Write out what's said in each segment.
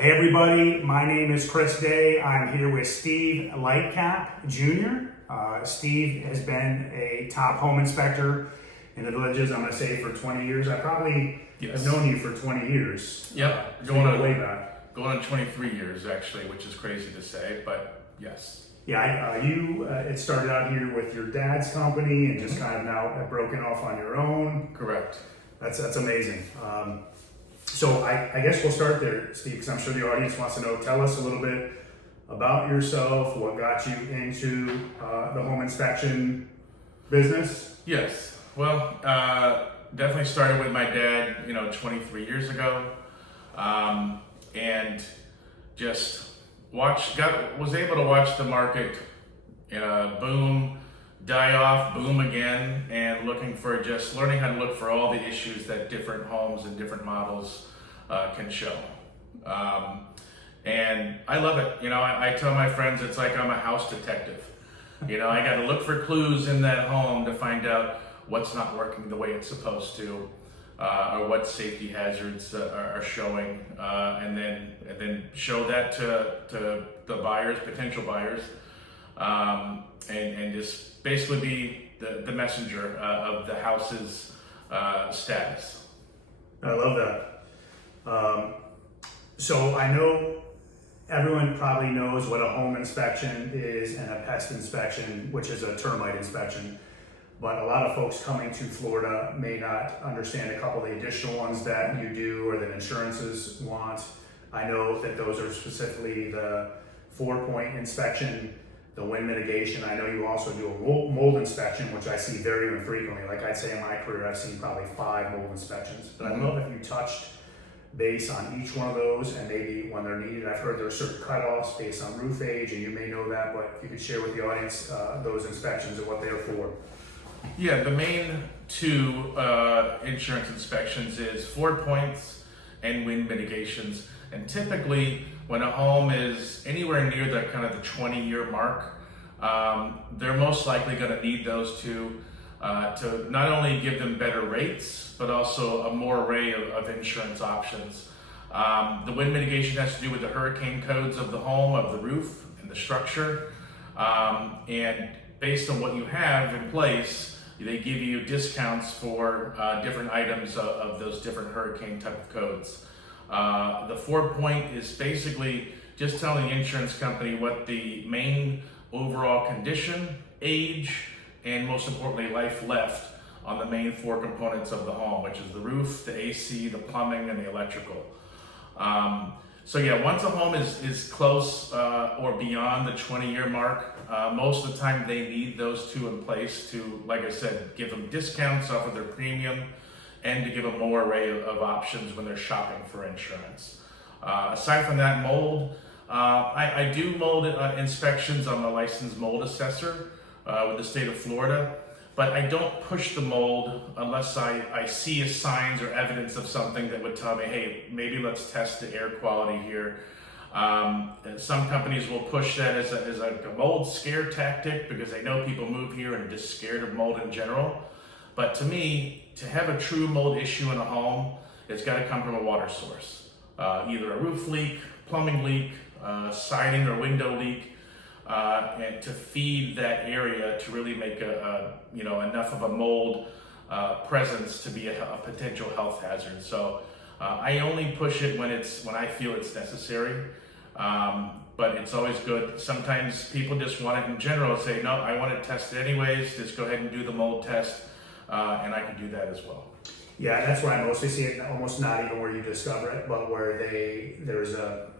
Hey everybody, my name is Chris Day. I'm here with Steve Lightcap Jr. Steve has been a top home inspector in the villages, I'm going to say, for 20 years. I probably have known you for 20 years. Yep, Going way back. Going on 23 years actually, which is crazy to say, but yes. Yeah, it started out here with your dad's company and just kind of now have broken off on your own. Correct. That's amazing. So I guess we'll start there, Steve, because I'm sure the audience wants to know. Tell us a little bit about yourself, what got you into the home inspection business. Yes, well, definitely started with my dad, 23 years ago, and just was able to watch the market boom, die off, boom again, and learning how to look for all the issues that different homes and different models can show. And I love it. I tell my friends it's like I'm a house detective. I got to look for clues in that home to find out what's not working the way it's supposed to, or what safety hazards are showing, and then show that to the buyers, potential buyers, and just basically be the messenger of the house's status. I love that. So I know everyone probably knows what a home inspection is and a pest inspection, which is a termite inspection. But a lot of folks coming to Florida may not understand a couple of the additional ones that you do or that insurances want. I know that those are specifically the 4-point inspection, the wind mitigation. I know you also do a mold inspection, which I see very infrequently. Like I'd say in my career, I've seen probably 5 mold inspections. But I don't know if you touched base on each one of those and maybe when they're needed. I've heard there are certain cutoffs based on roof age, and you may know that, but if you could share with the audience those inspections and what they're for. Yeah, the main 2 insurance inspections is 4 points and wind mitigations. And typically, when a home is anywhere near the kind of the 20-year mark, they're most likely going to need those 2 to not only give them better rates, but also a more array of insurance options. The wind mitigation has to do with the hurricane codes of the home, of the roof, and the structure. And based on what you have in place, they give you discounts for different items of those different hurricane type of codes. The 4-point is basically just telling the insurance company what the main overall condition, age, and most importantly, life left on the main 4 components of the home, which is the roof, the AC, the plumbing, and the electrical. So yeah, once a home is close or beyond the 20-year mark, most of the time they need those 2 in place to, like I said, give them discounts off of their premium and to give them more array of options when they're shopping for insurance. Aside from that, mold, I do mold inspections. I'm a licensed mold assessor with the state of Florida, but I don't push the mold unless I see signs or evidence of something that would tell me, hey, maybe let's test the air quality here. Some companies will push that as a mold scare tactic because they know people move here and are just scared of mold in general. But to me, to have a true mold issue in a home, it's got to come from a water source. Either a roof leak, plumbing leak, siding or window leak, and to feed that area to really make enough of a mold presence to be a potential health hazard. So I only push it when I feel it's necessary, but it's always good. Sometimes people just want it in general, say, no, I want to test it anyways, just go ahead and do the mold test, and I can do that as well. Yeah, that's where I mostly see it, almost not even where you discover it, but where there's a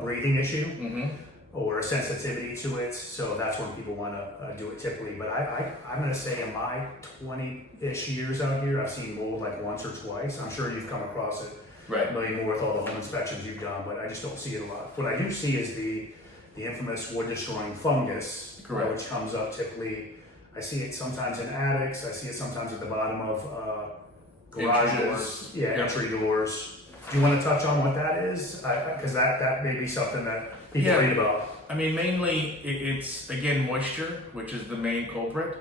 breathing issue or a sensitivity to it, so that's when people want to do it typically. But I'm going to say in my 20-ish years out here, I've seen mold like once or twice. I'm sure you've come across it maybe more with all the home inspections you've done, but I just don't see it a lot. What I do see is the infamous wood-destroying fungus, which comes up typically. I see it sometimes in attics. I see it sometimes at the bottom of garages, entry doors. Do you want to touch on what that is? Because that may be something that people read about. I mean, mainly it's, again, moisture, which is the main culprit.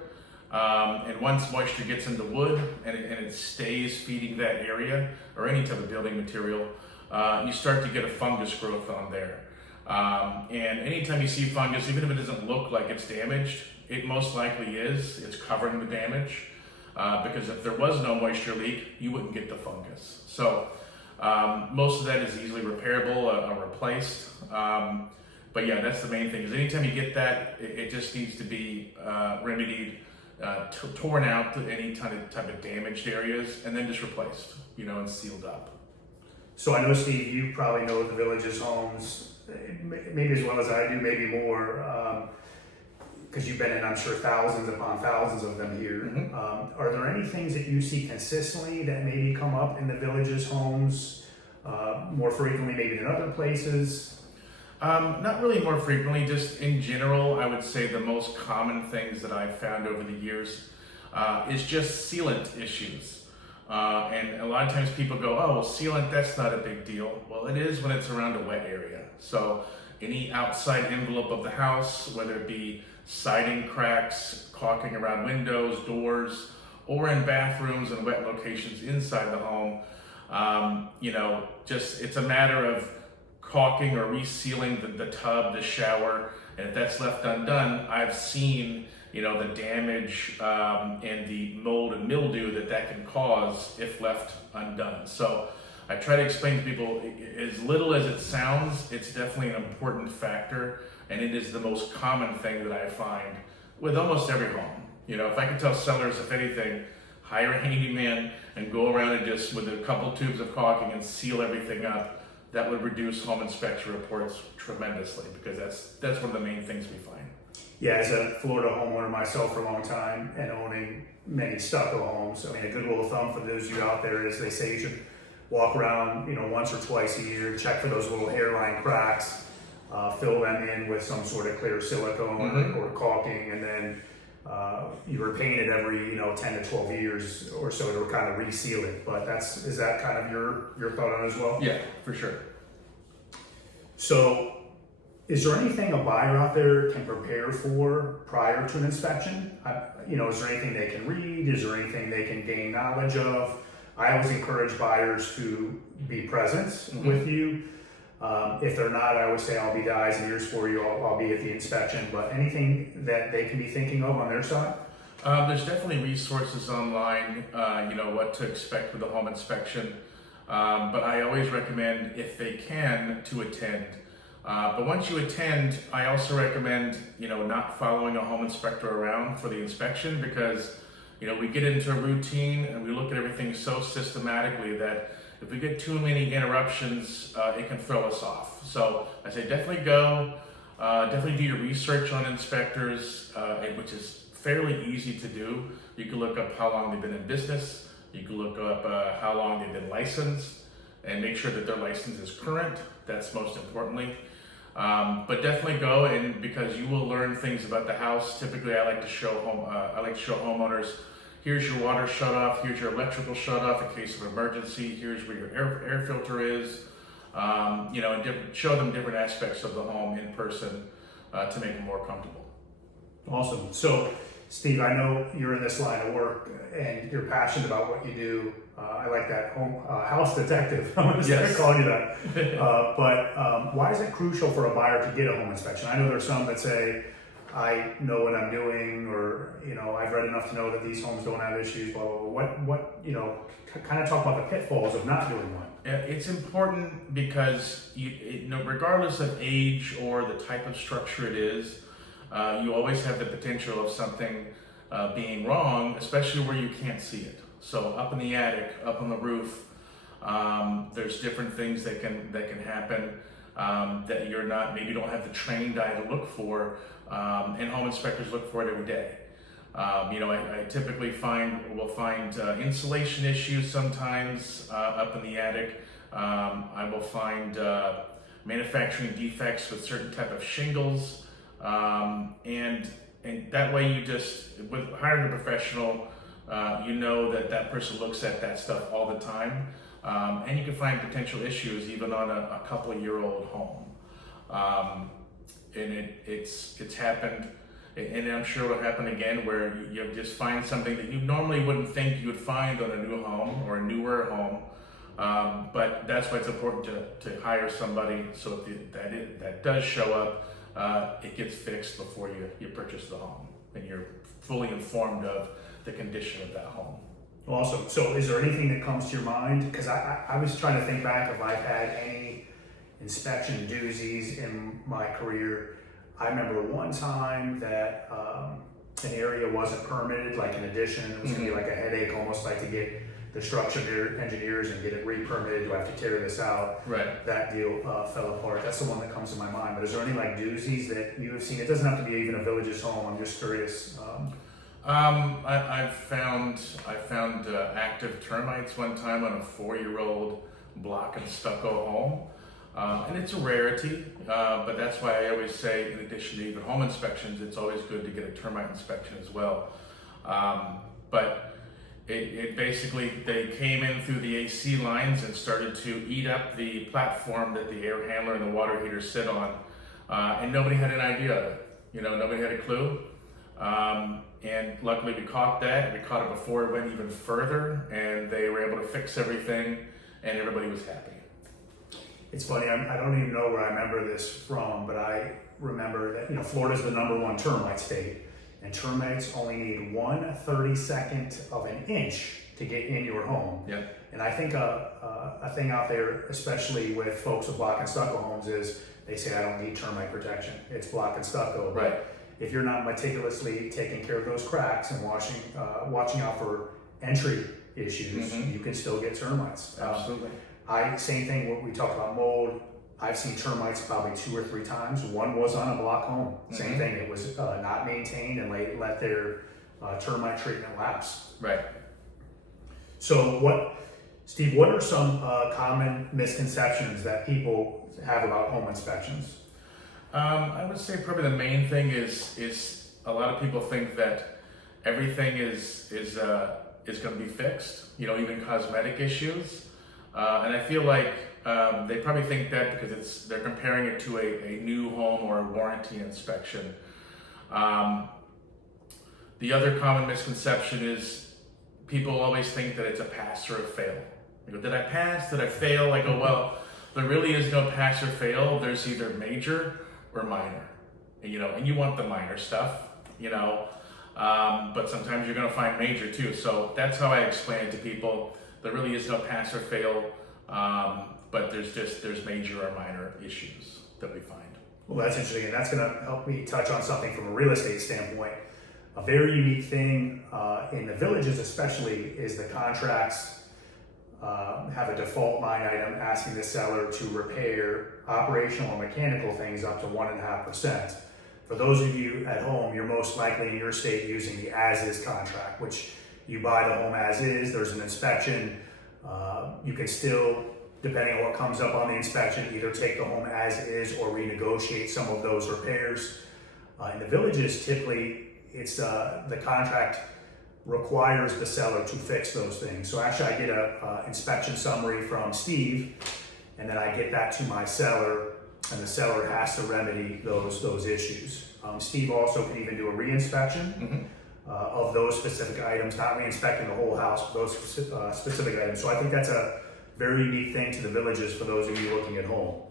And once moisture gets into wood and it stays feeding that area or any type of building material, you start to get a fungus growth on there. And anytime you see fungus, even if it doesn't look like it's damaged, it most likely is. It's covering the damage. Because if there was no moisture leak, you wouldn't get the fungus. So most of that is easily repairable or replaced. But yeah, that's the main thing. Is anytime you get that, it just needs to be remedied, torn out any type of damaged areas, and then just replaced, and sealed up. So I know, Steve, you probably know the village's homes, maybe as well as I do, maybe more, because you've been in, I'm sure, thousands upon thousands of them here. Mm-hmm. Are there any things that you see consistently that maybe come up in the village's homes more frequently maybe than other places? Not really more frequently, just in general, I would say the most common things that I've found over the years is just sealant issues. And a lot of times people go, oh, well, sealant, that's not a big deal. Well, it is when it's around a wet area. So any outside envelope of the house, whether it be siding cracks, caulking around windows, doors, or in bathrooms and wet locations inside the home, just it's a matter of caulking or resealing the tub, the shower, and if that's left undone, I've seen the damage and the mold and mildew that can cause if left undone. So I try to explain to people, as little as it sounds, it's definitely an important factor, and it is the most common thing that I find with almost every home. If I could tell sellers, if anything, hire a handyman and go around and just with a couple tubes of caulking and seal everything up, that would reduce home inspection reports tremendously, because that's one of the main things we find. Yeah, as a Florida homeowner myself for a long time and owning many stucco homes, I mean, a good rule of thumb for those of you out there is they say you should walk around, once or twice a year, check for those little hairline cracks, fill them in with some sort of clear silicone or caulking, and then you repaint it every 10 to 12 years or so to kind of reseal it. But is that kind of your thought on it as well? Yeah, for sure. So is there anything a buyer out there can prepare for prior to an inspection? Is there anything they can read? Is there anything they can gain knowledge of? I always encourage buyers to be present with you. If they're not, I always say I'll be the eyes and ears for you. I'll be at the inspection. But anything that they can be thinking of on their side? There's definitely resources online, what to expect with a home inspection. But I always recommend, if they can, to attend. But once you attend, I also recommend, not following a home inspector around for the inspection, because, we get into a routine and we look at everything so systematically that if we get too many interruptions, it can throw us off. So I say definitely go, definitely do your research on inspectors, which is fairly easy to do. You can look up how long they've been in business. You can look up how long they've been licensed, and make sure that their license is current. That's most importantly. But definitely go, and because you will learn things about the house. Typically, I like to show homeowners, here's your water shut off, here's your electrical shut off in case of emergency, here's where your air filter is, and show them different aspects of the home in person to make them more comfortable. Awesome. So, Steve, I know you're in this line of work and you're passionate about what you do. I like that house detective. I'm going to start calling you that. But why is it crucial for a buyer to get a home inspection? I know there's some that say, I know what I'm doing, or I've read enough to know that these homes don't have issues. Blah blah blah. What kind of talk about the pitfalls of not doing one. It's important because regardless of age or the type of structure it is, you always have the potential of something being wrong, especially where you can't see it. So up in the attic, up on the roof, there's different things that can happen that maybe don't have the trained eye to look for, and home inspectors look for it every day. I typically will find insulation issues sometimes up in the attic. I will find manufacturing defects with certain type of shingles, and that way with hiring a professional, that person looks at that stuff all the time, and you can find potential issues even on a couple-year-old home. And it's happened, and I'm sure it'll happen again, where you just find something that you normally wouldn't think you would find on a new home or a newer home, But that's why it's important to hire somebody so that does show up, it gets fixed before you purchase the home, and you're fully informed of the condition of that home. Awesome. So is there anything that comes to your mind? Because I was trying to think back if I've had any inspection doozies in my career. I remember one time that an area wasn't permitted, like an addition. It was going to be like a headache, almost like to get the structural engineers and get it re-permitted. Do I have to tear this out? Right. That deal fell apart. That's the one that comes to my mind. But is there any like doozies that you have seen? It doesn't have to be even a village's home. I'm just curious. I found active termites one time on a 4-year-old block and stucco home, and it's a rarity. But that's why I always say, in addition to even home inspections, it's always good to get a termite inspection as well. But it basically, they came in through the AC lines and started to eat up the platform that the air handler and the water heater sit on, and nobody had an idea of it. Nobody had a clue. And luckily we caught that. We caught it before it went even further, and they were able to fix everything, and everybody was happy. It's funny, I don't even know where I remember this from, but I remember that, Florida's the #1 termite state, and termites only need 1/32 of an inch to get in your home. Yeah. And I think a thing out there, especially with folks with block and stucco homes, is they say, I don't need termite protection. It's block and stucco. Right. But if you're not meticulously taking care of those cracks and watching out for entry issues, you can still get termites. Absolutely. Same thing, what we talked about mold. I've seen termites probably 2 or 3 times. One was on a block home. Same thing, it was not maintained, and they let their termite treatment lapse. Right. So Steve, what are some common misconceptions that people have about home inspections? I would say probably the main thing is a lot of people think that everything is going to be fixed, even cosmetic issues. And I feel like they probably think that because they're comparing it to a new home or a warranty inspection. The other common misconception is people always think that it's a pass or a fail. Did I pass? Did I fail? I go, well, there really is no pass or fail. There's either major or minor, and you want the minor stuff, but sometimes you're going to find major too. So that's how I explain it to people. There really is no pass or fail, but there's major or minor issues that we find. Well, that's interesting, and that's going to help me touch on something from a real estate standpoint. A very unique thing in the villages especially is the contracts have a default line item asking the seller to repair operational or mechanical things up to 1.5%. For those of you at home, you're most likely in your state using the as-is contract, which you buy the home as is, there's an inspection. You can still, depending on what comes up on the inspection, either take the home as is or renegotiate some of those repairs. In the villages, typically, it's the contract requires the seller to fix those things. So actually I get a inspection summary from Steve, and then I get that to my seller, and the seller has to remedy those issues. Steve also can even do a re-inspection of those specific items, not re-inspecting the whole house, but those specific items. So I think that's a very unique thing to the villages for those of you looking at home.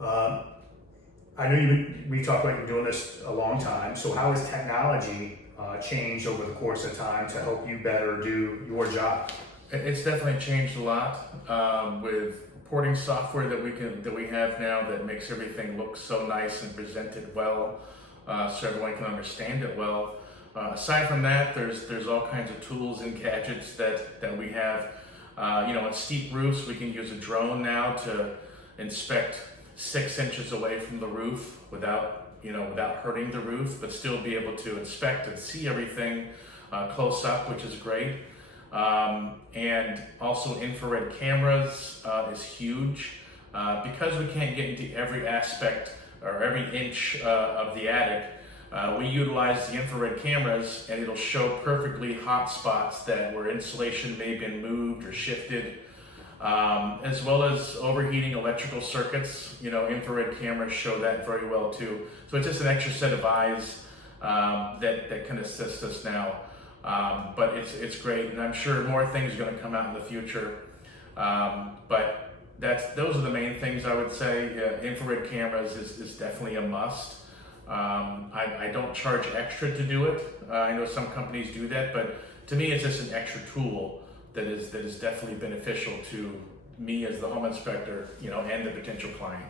I know we talked about you doing this a long time, so how has technology changed over the course of time to help you better do your job? It's definitely changed a lot with reporting software that we have now that makes everything look so nice and presented well, so everyone can understand it well. Aside from that, there's all kinds of tools and gadgets that we have. On steep roofs, we can use a drone now to inspect 6 inches away from the roof without hurting the roof, but still be able to inspect and see everything close up, which is great. And also infrared cameras is huge. Because we can't get into every aspect or every inch of the attic, we utilize the infrared cameras, and it'll show perfectly hot spots where insulation may have been moved or shifted. As well as overheating electrical circuits. Infrared cameras show that very well too. So it's just an extra set of eyes that can assist us now. But it's great, and I'm sure more things are going to come out in the future But those are the main things I would say. Infrared cameras is definitely a must. I don't charge extra to do it. I know some companies do that, but to me it's just an extra tool that is definitely beneficial to me as the home inspector, and the potential client.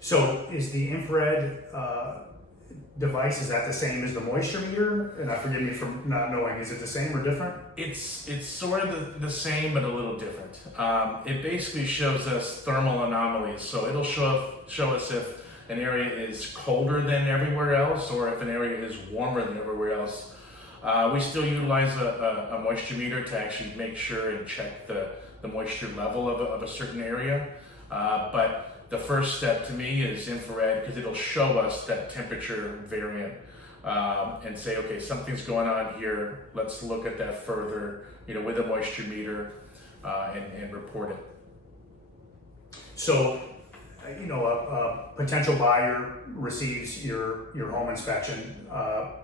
So is the infrared device, is that the same as the moisture meter? And forgive me for not knowing, is it the same or different? It's sort of the same, but a little different. It basically shows us thermal anomalies. So it'll show us if an area is colder than everywhere else, or if an area is warmer than everywhere else. We still utilize a moisture meter to actually make sure and check the moisture level of a certain area. But the first step to me is infrared, because it'll show us that temperature variant and say, okay, something's going on here. Let's look at that further, with a moisture meter and report it. So, a potential buyer receives your home inspection.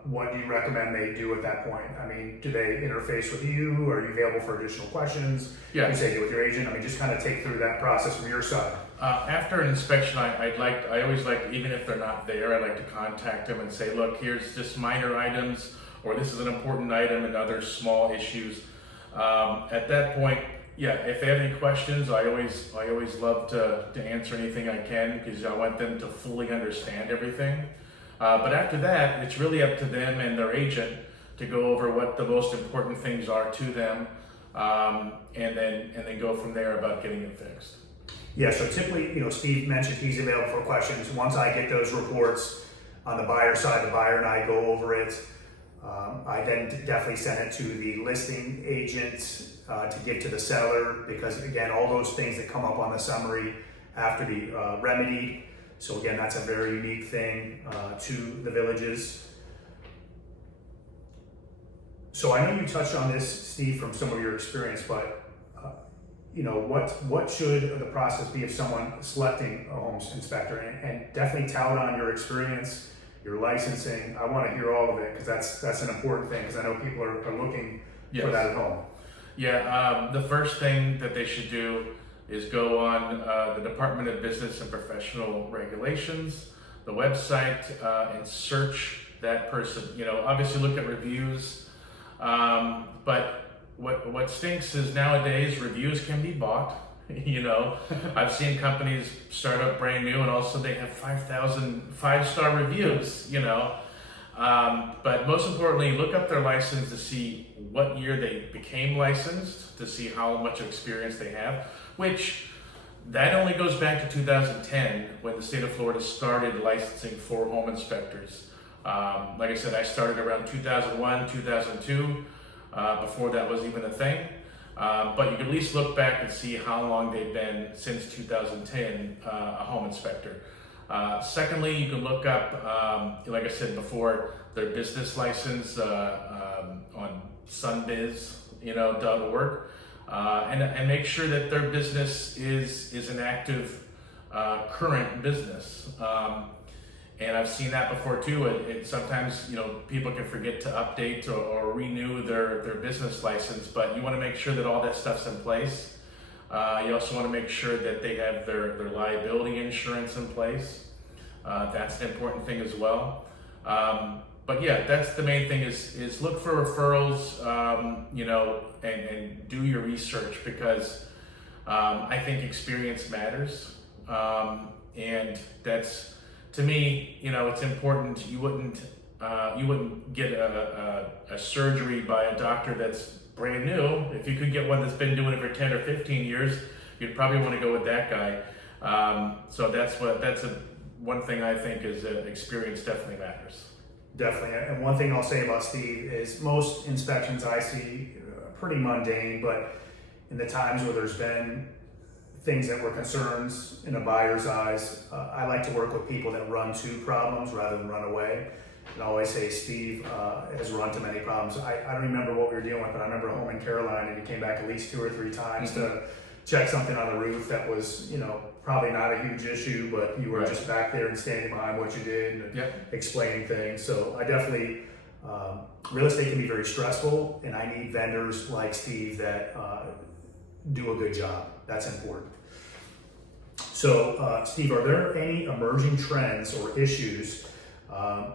What do you recommend they do at that point? I mean, do they interface with you? Are you available for additional questions? Yeah. You say with your agent. I mean, just kind of take through that process from your side. After an inspection, I always like, even if they're not there, I like to contact them and say, look, here's just minor items, or this is an important item, and other small issues. At that point, yeah, if they have any questions, I always love to answer anything I can, because I want them to fully understand everything. But after that, it's really up to them and their agent to go over what the most important things are to them, and then go from there about getting it fixed. Yeah, so typically, Steve mentioned he's available for questions. Once I get those reports on the buyer side, the buyer and I go over it. I then definitely send it to the listing agent to give to the seller, because again, all those things that come up on the summary have to be remedied. So again, that's a very unique thing to the villages. So I know you touched on this, Steve, from some of your experience, but what should the process be if someone selecting a home inspector? And definitely tout on your experience, your licensing. I want to hear all of it, because that's an important thing, because I know people are looking for that at home. Yeah, the first thing that they should do is go on the Department of Business and Professional Regulations, the website, and search that person. Obviously look at reviews, but what stinks is nowadays reviews can be bought. I've seen companies start up brand new and also they have 5,000 5-star reviews, but most importantly, look up their license to see what year they became licensed, to see how much experience they have, which that only goes back to 2010 when the state of Florida started licensing for home inspectors. Like I said, I started around 2001, 2002. Before that was even a thing. But you can at least look back and see how long they've been since 2010, a home inspector. Secondly, you can look up, like I said before, their business license on sunbiz.org, and make sure that their business is an active, current business. And I've seen that before too. It sometimes, people can forget to update or renew their business license, but you want to make sure that all that stuff's in place. You also want to make sure that they have their liability insurance in place. That's an important thing as well. But yeah, that's the main thing is look for referrals, and do your research, because I think experience matters. And that's, to me, it's important. You wouldn't get a surgery by a doctor that's brand new. If you could get one that's been doing it for 10 or 15 years, you'd probably want to go with that guy. So that's one thing I think is experience definitely matters. Definitely. And one thing I'll say about Steve is most inspections I see pretty mundane, but in the times where there's been things that were concerns in a buyer's eyes, I like to work with people that run to problems rather than run away. And I always say Steve has run to many problems. I don't remember what we were dealing with, but I remember a home in Carolina, and he came back at least 2 or 3 times to check something on the roof that was, probably not a huge issue, but you were just back there and standing behind what you did and explaining things. So I definitely, real estate can be very stressful, and I need vendors like Steve that do a good job. That's important. So, Steve, are there any emerging trends or issues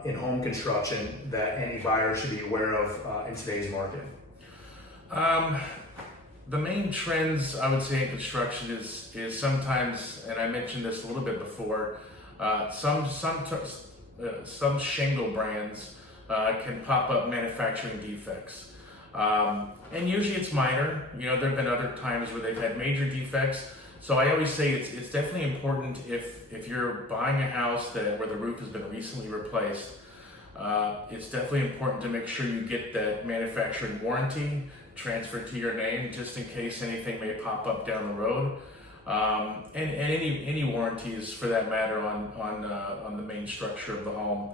in home construction that any buyer should be aware of in today's market? The main trends I would say in construction is sometimes, and I mentioned this a little bit before, some shingle brands can pop up manufacturing defects, and usually it's minor. There have been other times where they've had major defects. So I always say it's definitely important if you're buying a house where the roof has been recently replaced. It's definitely important to make sure you get that manufacturing warranty transferred to your name, just in case anything may pop up down the road, and any warranties for that matter on the main structure of the home.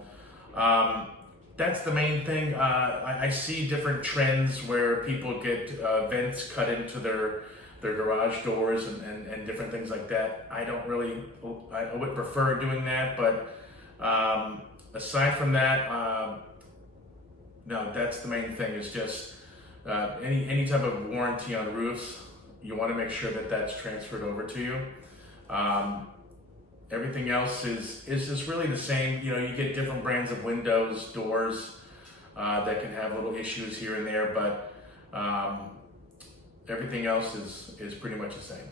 That's the main thing. I see different trends where people get vents cut into their garage doors and different things like that. I would prefer doing that, but aside from that, no, that's the main thing, is just any type of warranty on roofs. You want to make sure that that's transferred over to you. Everything else is just really the same. You get different brands of windows, doors that can have little issues here and there, but everything else is pretty much the same.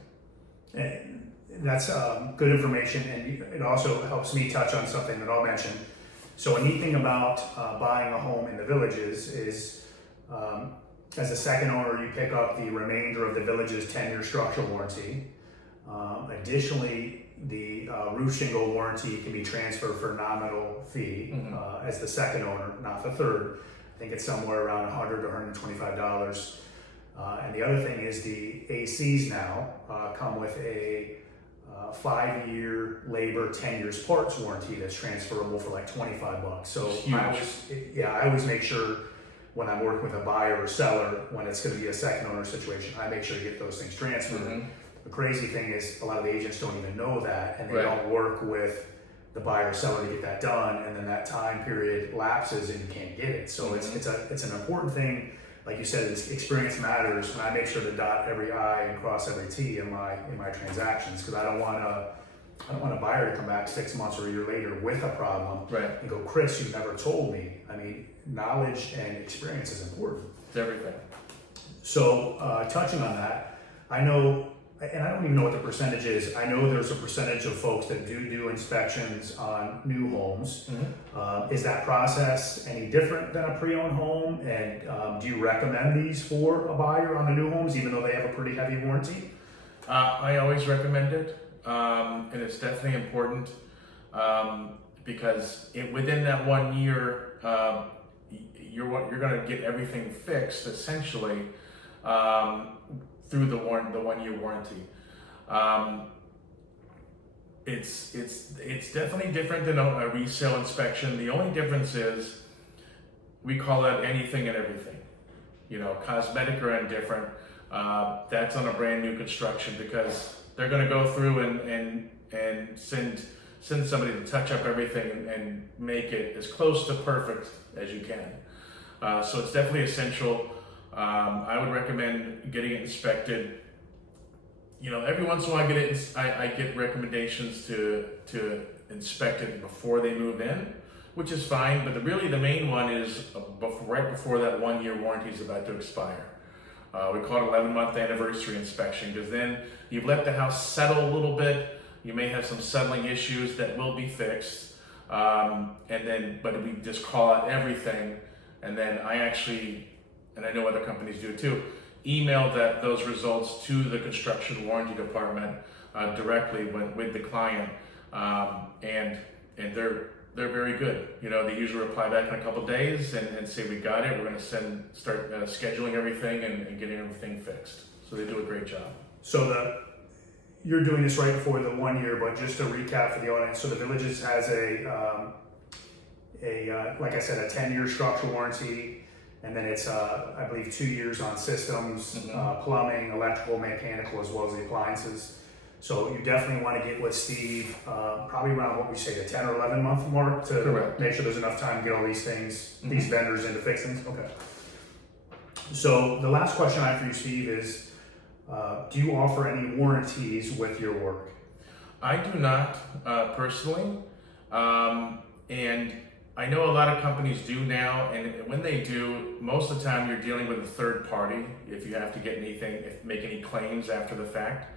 And that's good information, and it also helps me touch on something that I'll mention. So a neat thing about buying a home in the villages is, as a second owner, you pick up the remainder of the village's 10-year structural warranty. Additionally, the roof shingle warranty can be transferred for a nominal fee as the second owner, not the third. I think it's somewhere around $100 to $125. And the other thing is the ACs now come with a 5-year labor, 10 years parts warranty that's transferable for like $25. So I always make sure when I'm working with a buyer or seller, when it's going to be a second owner situation, I make sure to get those things transferred. The crazy thing is a lot of the agents don't even know that, and they don't work with the buyer or seller to get that done, and then that time period lapses and you can't get it. So it's an important thing. Like you said, experience matters, and I make sure to dot every I and cross every T in my transactions, because I don't want a buyer to come back 6 months or a year later with a problem and go, Chris, you never told me. I mean, knowledge and experience is important. It's everything. So touching on that, I know, and I don't even know what the percentage is. I know there's a percentage of folks that do inspections on new homes. Is that process any different than a pre-owned home? And do you recommend these for a buyer on the new homes, even though they have a pretty heavy warranty? I always recommend it, and it's definitely important because within that 1 year, you're going to get everything fixed essentially. Through the 1 year warranty. It's definitely different than a resale inspection. The only difference is we call that anything and everything. Cosmetic or indifferent. That's on a brand new construction, because they're going to go through and send somebody to touch up everything and make it as close to perfect as you can. So it's definitely essential. I would recommend getting it inspected. Every once in a while I get recommendations to inspect it before they move in, which is fine. But really the main one is right before that 1 year warranty is about to expire. We call it 11-month anniversary inspection, because then you've let the house settle a little bit. You may have some settling issues that will be fixed, but we just call out everything, and then and I know other companies do it too, email those results to the construction warranty department directly with the client, and they're very good. They usually reply back in a couple of days and say, we got it, we're going to start scheduling everything and getting everything fixed. So they do a great job. So you're doing this right before the 1 year, but just to recap for the audience, so the Villages has like I said, a 10-year structural warranty. And then it's, I believe, 2 years on systems, plumbing, electrical, mechanical, as well as the appliances. So you definitely want to get with Steve, probably around what we say, the 10 or 11 month mark, to make sure there's enough time to get all these things, these vendors in to fix things. Okay. So the last question I have for you, Steve, is Do you offer any warranties with your work? I do not personally, and I know a lot of companies do now, and when they do, most of the time you're dealing with a third party if you have to get anything, make any claims after the fact.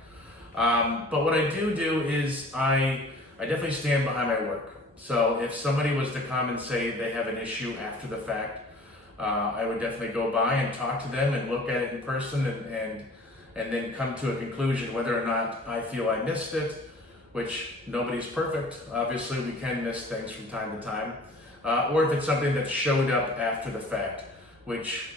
But what I do is I definitely stand behind my work. So if somebody was to come and say they have an issue after the fact, I would definitely go by and talk to them and look at it in person and then come to a conclusion whether or not I feel I missed it, which nobody's perfect. Obviously, we can miss things from time to time. Or if it's something that showed up after the fact, which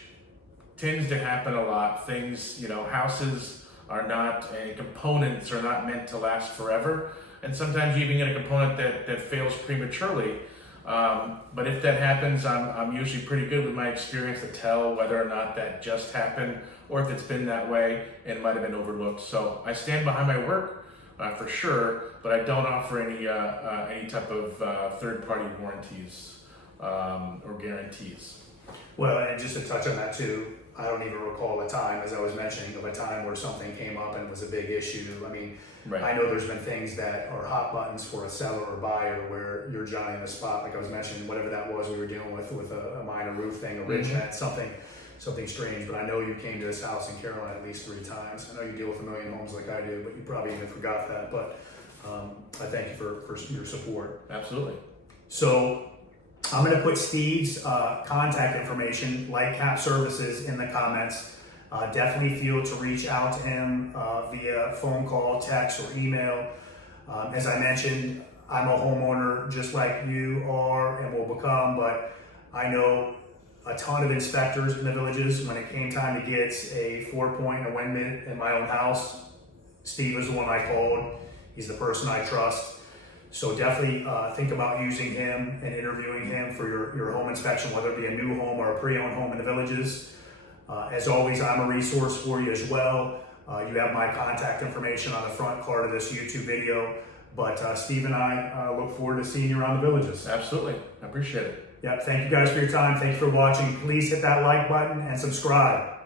tends to happen a lot. Things, houses are not, and components are not meant to last forever. And sometimes you even get a component that fails prematurely. But if that happens, I'm usually pretty good with my experience to tell whether or not that just happened or if it's been that way and it might have been overlooked. So I stand behind my work for sure, but I don't offer any type of third-party warranties or guarantees. Well, and just to touch on that too, I don't even recall a time, as I was mentioning, of a time where something came up and was a big issue. I mean, Right. I know there's been things that are hot buttons for a seller or buyer where you're Johnny in the spot, like I was mentioning, whatever that was we were dealing with a minor roof thing, a ridge vent, something strange. But I know you came to this house in Carolina at least 3 times. I know you deal with a million homes like I do, but you probably even forgot that. But I thank you for your support. Absolutely. So I'm going to put Steve's contact information, Lightcap Services, in the comments. Definitely feel to reach out to him via phone call, text, or email. As I mentioned, I'm a homeowner just like you are and will become, but I know a ton of inspectors in the villages. When it came time to get a 4-point and a wind mitt in my own house, Steve is the one I called. He's the person I trust. So definitely think about using him and interviewing him for your home inspection, whether it be a new home or a pre-owned home in the villages. As always, I'm a resource for you as well. You have my contact information on the front card of this YouTube video. But Steve and I look forward to seeing you around the villages. Absolutely. I appreciate it. Yep. Thank you guys for your time. Thank you for watching. Please hit that like button and subscribe.